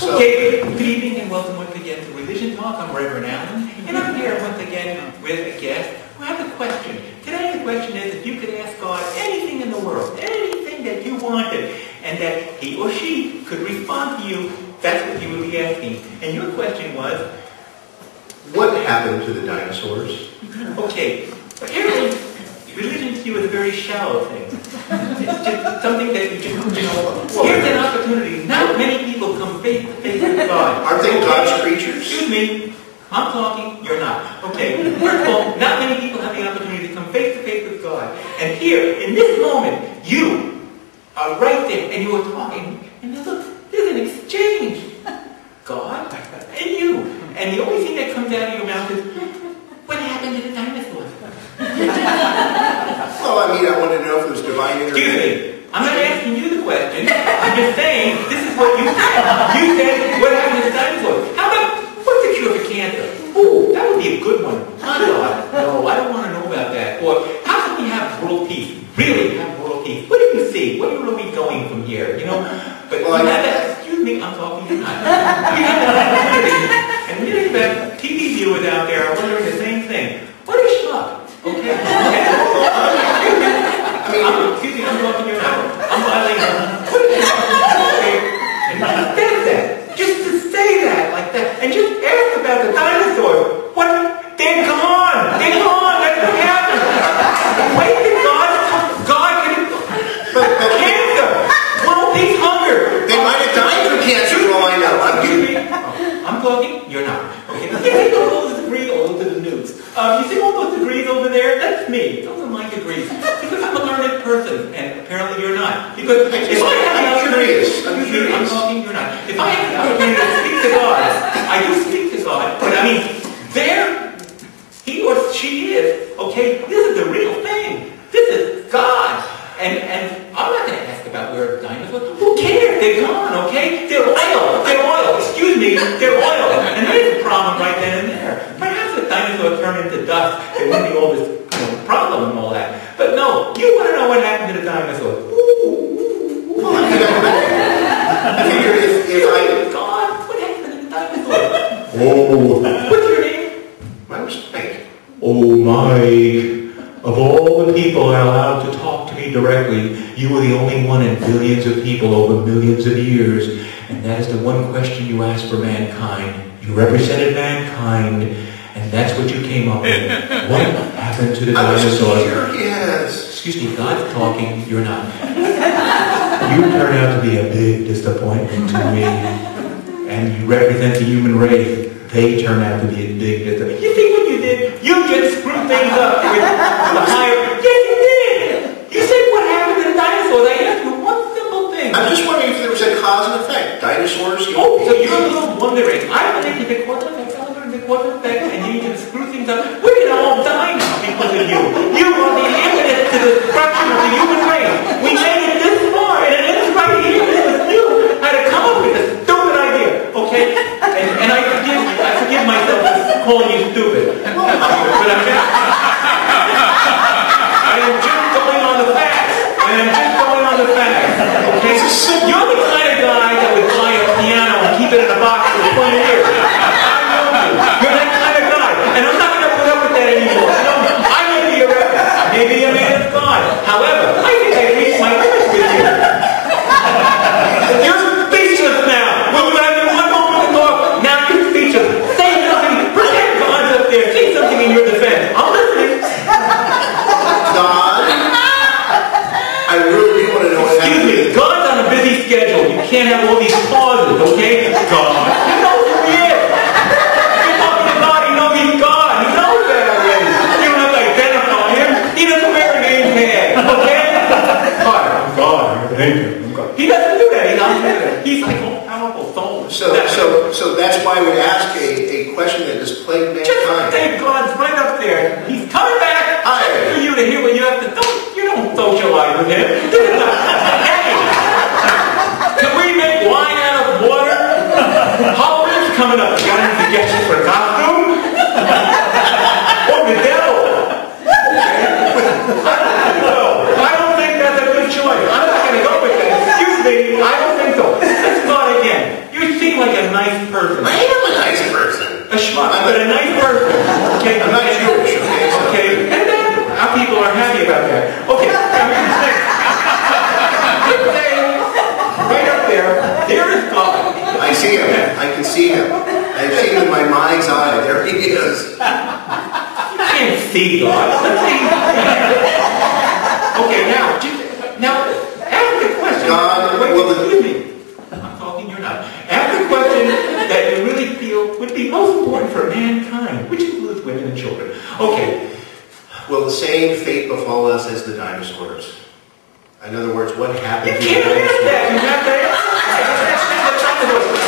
So, okay, good evening and welcome once again to Religion Talk. I'm Reverend Allen, and I'm here once again with a guest who has a question. Today the question is if you could ask God anything in the world, anything that you wanted, and that he or she could respond to you, that's what you would be asking. And your question was, what happened to the dinosaurs? okay, apparently religion to you is a very shallow thing. It's just something that you just, here's an opportunity. Not many people come face to face with God. Aren't they God's creatures? Excuse me, I'm talking, you're not. Okay, first of all, not many people have the opportunity to come face to face with God. And here, in this moment, you are right there, and you are talking, and look, there's an exchange. God and you. And the only thing that comes out of your mouth is, what happened to the dinosaurs? Well, I mean, I want to know if there's divine intervention. Excuse me, I'm not asking you the question. I'm just saying, this is what you said. You said, what happened to the dinosaurs? How about, what's the cure for cancer? Ooh, that would be a good one. My God, no, I don't want to know about that. Or, how can we have world peace? Really have world peace? What do you see? Where are we going from here? You know? But well, excuse me, I'm talking to you not. We have that opportunity. And many of the TV viewers out there are wondering the same thing. What a schmuck. Okay. I mean, excuse me, I'm talking to you now. I'm violating. Okay. And just say that. Just to say that like that. And just ask about the dinosaurs. What? They're gone. They're gone. That's what happened. Wait till God can cancer. World peace, hunger. They might have died from cancer for all I know. I'm talking, you're not. Okay. You see all those degrees, all those are the newts. You see all those degrees over there? That's me. Those are my degrees. Because I'm a learned person, and apparently you're not. Because if I have the opportunity, I'm talking, you're not. If I have the opportunity to speak to God, I do speak to God, but I mean, there, he or she is, okay, this is the real thing. This is God. And I'm not going to ask about where the dinosaurs. Who cares? They're gone, okay? They're oil. They're oil. Excuse me. They're oil. And there's a problem right then and there. Perhaps if dinosaurs turn into dust, there wouldn't be all this problem and all that. But no, you want to know what happened to the dinosaurs. Well, I figure if I... God, what happened to the dinosaurs? Oh. What's your name? My name's Mike. Oh my. Of all the people that are allowed to talk to me directly, you are the only one in billions of people over millions of years. And that is the one question you asked for mankind. You represented mankind, and that's what you came up with. What happened to the dinosaurs? Yes. Excuse me, God's talking, you're not. You turn out to be a big disappointment to me. And you represent the human race. They turn out to be a big disappointment. You see what you did? You just screwed things up with the higher... Yes, you did! You said what happened to the dinosaurs. I asked you one simple thing. I'm just wondering if there was a cause and effect. Dinosaurs... Oh, so you're a little wondering. I believe the cause and effect, the cause and effect, and you just screw things up. We're going to all die now because of you. You are the impetus to the destruction of the human race. We made it this far, and it is right here. It was you had to come up with a stupid idea, okay? And I forgive myself for calling you stupid. But I am just going on the facts. Okay? You're the kind of guy that would buy a piano and keep it in a box for 20 years. I know you. You're that kind of guy. And I'm not going to put up with that anymore. No, I may be a reverend. I may be a man of God. However, I think I've reached my limit with you. You're speechless now. Well, when I do one moment to talk, now you're speechless. Say nothing. Pretend God's up there. Say something in your defense. I'm listening. God? I really do want to know what happened. Excuse me. God's on a busy schedule. You can't have all these pauses, okay? God. He knows who he is. You're talking to God. He knows he's God. He knows that already. You don't have to identify him. He doesn't wear a name tag, okay? God, I'm God. Thank you. He doesn't do that. He's omnipotent. He's like all powerful soul. So that's why we ask a question that has plagued Just mankind. say God's right up there. He's coming back for you to hear what you have to do. You don't socialize with him. Hey! Can we make wine out of water? Halloween's coming up. You got any suggestions for a costume? Or the devil? I don't think that's a good choice. I'm not going to go with that. Excuse me. I don't think so. Let's start again. You seem like a a nice person. I am a nice person. A schmuck, but a nice person. Okay, I'm not Jewish, okay? So. Okay, and then our people are happy about that. Okay, I'm going to say, right up there is God. I see him. I can see him. I've seen him in my mind's eye. There he is. You can't see God. Okay, now, ask the question. God, Wait, will excuse me. I'm talking, you're not. Ask the question that you really feel would be most important for mankind, which includes women and children. Okay. Will the same fate befall us as the dinosaurs? In other words, what happened You to the can't answer dinosaurs? that. You have to answer that.